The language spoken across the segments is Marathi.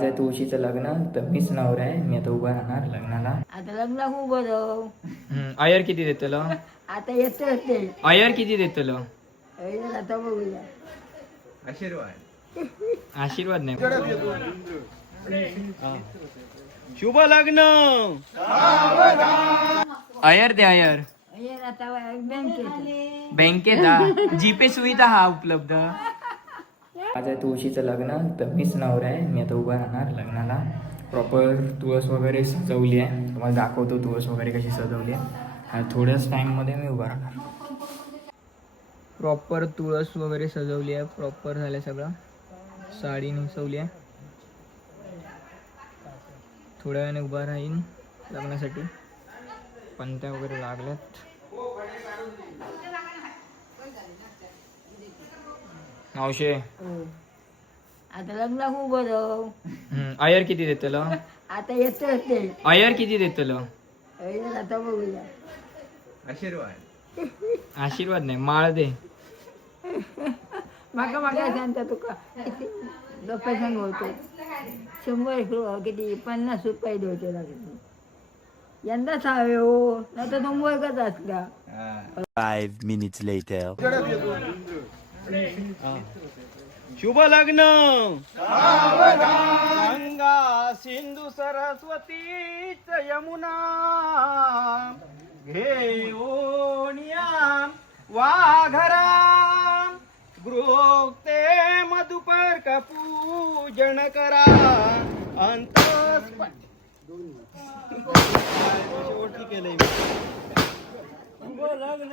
आज आहे तुळशीचं लग्न तर मीच नवरा आहे मी आता उभा राहणार लग्नाला. आता लग्न हो हम्म, अयर किती देतलो आता येतं ते अयर किती देतलो आता बघूया. आशीर्वाद. नाही. शुभ लग्न. अयर दे अयर आता बँकेत. बँकेत हा जीपे सुविधा हा उपलब्ध. आज आहे तुळशीचं लग्न तर मीच नवरा आहे मी आता उभा राहणार लग्नाला. प्रॉपर तुळस वगैरे सजवली आहे. तुम्हाला दाखवतो तुळस वगैरे कशी सजवली आहे. आणि थोड्याच टाईममध्ये मी उभा राहणार. प्रॉपर तुळस वगैरे सजवली आहे. प्रॉपर झालं सगळं. साडी नेसवली आहे. थोड्या वेळाने उभा राहीन लग्नासाठी. पंत्या वगैरे लागल्यात. मावशे. आता लग्न हो बरं. अयर किती देतलो? आता येतं ते अयर किती देतलो? अय्यर आता बघूया. आशीर्वाद. आशीर्वाद नाही माळ दे. माका मागा सांगता तुका गप्पा सांग होतो शंभर रु- किती? पन्नास रुपये द्यायचे लागले यंदाच हवे हो नाही तर तो मुलगाच असला Five minutes later. शुभ लग्न. गंगा सिंधू सरस्वतीच यमुना. घेऊनिया वाघरा. गृहोक्ते मधुपर पूजन करा. अंतस्प शेवटी केलंय लग्न.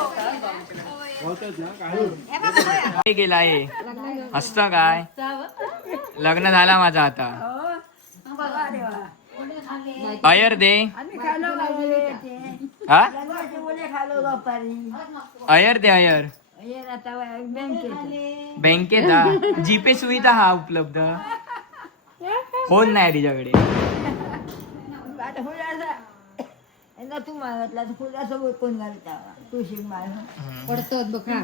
काय केलं आहे? हसता काय? लग्न झाला माझा आता. अयर दे. हा? अयर दे अयर बँकेत बँकेत हा जीपे सुविधा हा उपलब्ध. फोन नाही तिच्याकडे. आता फुलाचा यंदा तू मागितला तर फुलासोबत कोण घालता तू शिक माग पडतो बघा